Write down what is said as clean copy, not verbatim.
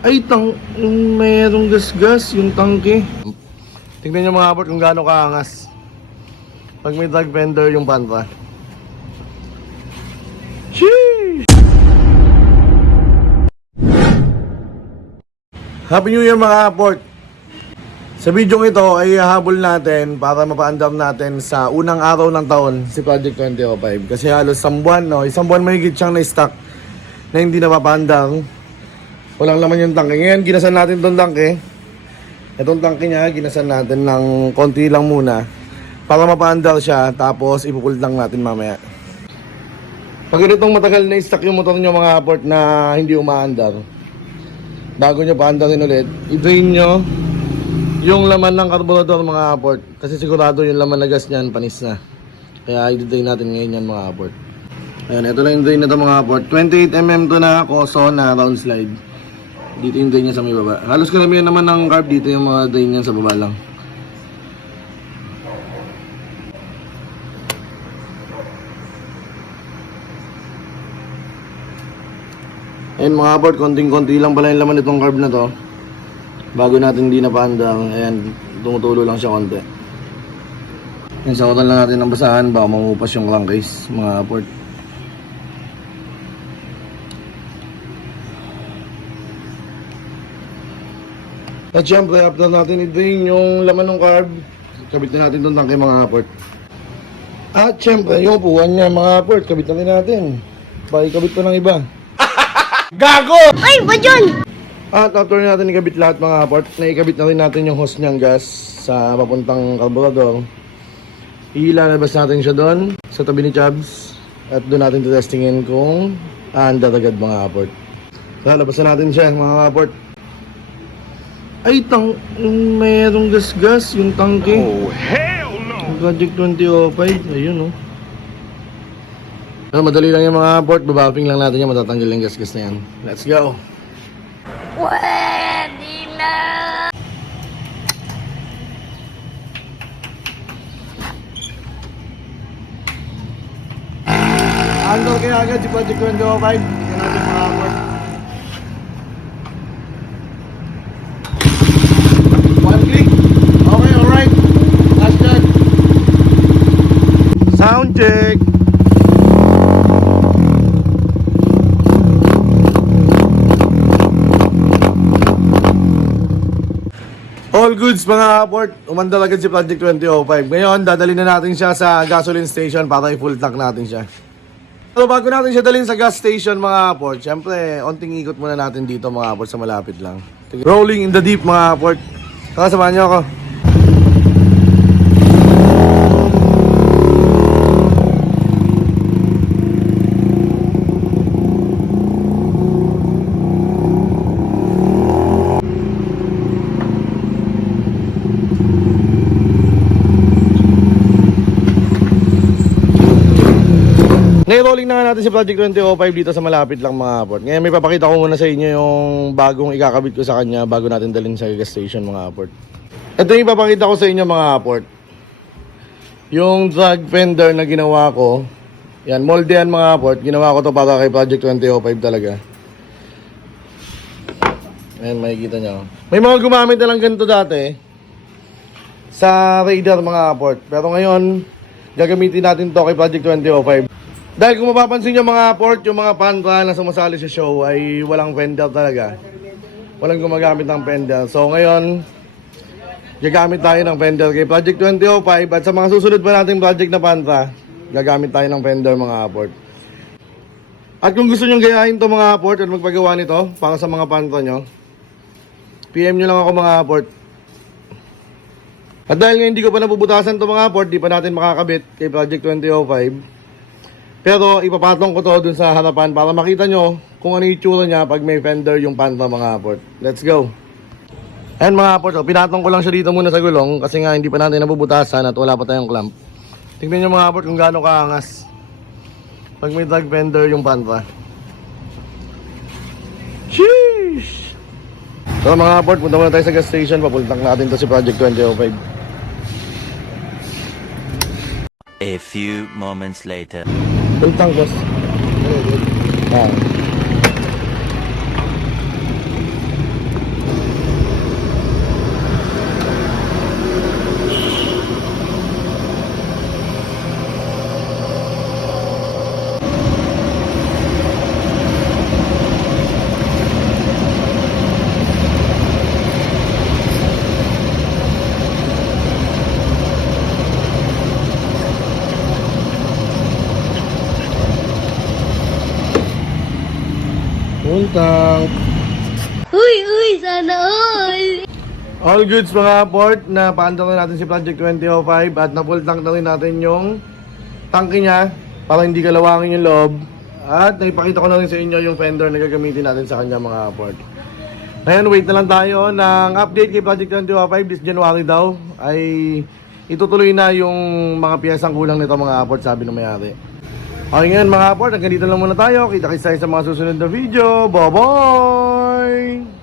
Ay, merong gas-gas yung tangke. Tingnan nyo mga abot kung gaano kaangas pag may drug vendor yung Panta. Sheesh! Happy New Year mga abot! Sa video ito ay hahabol natin para mapaandam natin sa unang araw ng taon si Project 2005. Kasi halos isang buwan mahigit siyang na-stock na hindi napapaandam. Walang laman yung tangke. Ngayon, ginasan natin itong tangke. Itong tangke niya, ginasan natin ng konti lang muna para mapaandar siya, tapos ipukult lang natin mamaya. Pag ganitong matagal na stock yung motor nyo mga port na hindi umaandar, bago nyo paandarin ulit, i-drain nyo yung laman ng carburetor mga port. Kasi sigurado yung laman na gas niyan, panis na. Kaya i-drain natin ngayon yan mga port. Ayan, ito lang yung drain na ito mga port. 28mm to na Koso na round slide. Dito yung drain niya sa may baba. Halos karamihan naman ng carb dito yung mga drain niya sa baba lang. Ayan mga abort, konting-konti lang pala yung laman itong carb na to. Bago natin hindi napaandang, ayan, tumutulo lang siya konti. Ayan, sakutan lang natin ng basahan, baka mamupas yung crankcase mga abort. At syempre, after natin i-drain yung laman ng carb, kabit na natin itong tangke mga port. At syempre, yung upuan niya mga port, kabit na rin natin. Pakikabit pa ng iba. Gago! Ay, ba dyan? At after natin ikabit lahat mga port, naikabit na rin natin yung hose niyang gas sa papuntang carburetor. Ilalabas natin siya doon sa tabi ni Chubbs. At doon natin testingin kung aandar agad mga port. Lalabas na natin siya mga port. Ay, merong gas-gas yung tangke. Oh, hell no! Project 2005, ayun oh. Madali lang yung mga port, babapping lang natin yan, matatanggal yung gas-gas na yan. Let's go! Pwede na! Andor kaya agad si Project 2005. Tingnan natin mga port. One click. Okay, alright. Last check. Sound check. All goods mga port. Umandar agad si Project 2005. Ngayon, dadalhin na natin siya sa gasoline station para i-full tank natin siya. So bago natin siya dalhin sa gas station mga port, syempre, onting ikot muna natin dito mga port sa malapit lang. Rolling in the deep mga port. Tara, samahan niyo ako. Nai-rolling na nga natin si Project 2005 dito sa malapit lang mga port. Ngayon may papakita ko muna sa inyo yung bagong ikakabit ko sa kanya bago natin dalhin sa gas station mga port. Ito yung ipapakita ko sa inyo mga port. Yung drag fender na ginawa ko. Yan, moldean mga port. Ginawa ko to para kay Project 2005 talaga. Ayan, makikita nyo. May mga gumamit na lang ganito dati sa radar mga port. Pero ngayon, gagamitin natin to kay Project 2005. Dahil kung mapapansin nyo mga port, yung mga Panta na sumasali sa show ay walang fender talaga. Walang gumagamit ng fender. So ngayon, gagamit tayo ng fender kay Project 2005 at sa mga susunod pa nating project na Panta, gagamit tayo ng fender mga port. At kung gusto nyo gayahin to mga port at magpagawa nito para sa mga Panta nyo, PM nyo lang ako mga port. At dahil nga hindi ko pa nabubutasan to mga port, di pa natin makakabit kay Project 2005. Pero ipapatong ko to dun sa harapan para makita nyo kung ano yung itsura niya pag may fender yung Panta mga port. Let's go! Ayan mga port, so, pinatong ko lang siya dito muna sa gulong kasi nga hindi pa natin nabubutasan at wala pa tayong clamp. Tingnan nyo mga port kung gaano kaangas pag may drag fender yung Panta. Sheesh! So mga port, punta muna tayo sa gas station. Papultang natin to si Project 2005. A few moments later. Pultang boss. Sana all! All goods mga port, na paandar na natin si Project 2005 at na-full tank na rin natin yung tangke niya para hindi kalawangin yung loob. At naipakita ko na rin sa inyo yung fender na gagamitin natin sa kanya mga port. Ngayon, wait na lang tayo ng update kay Project 2005 this January daw. Ay itutuloy na yung mga piyesang kulang nito mga port, sabi ng may-ari. Okay ngayon mga port, hanggang dito lang muna tayo. Kita-kits tayo sa mga susunod na video. Bye-bye!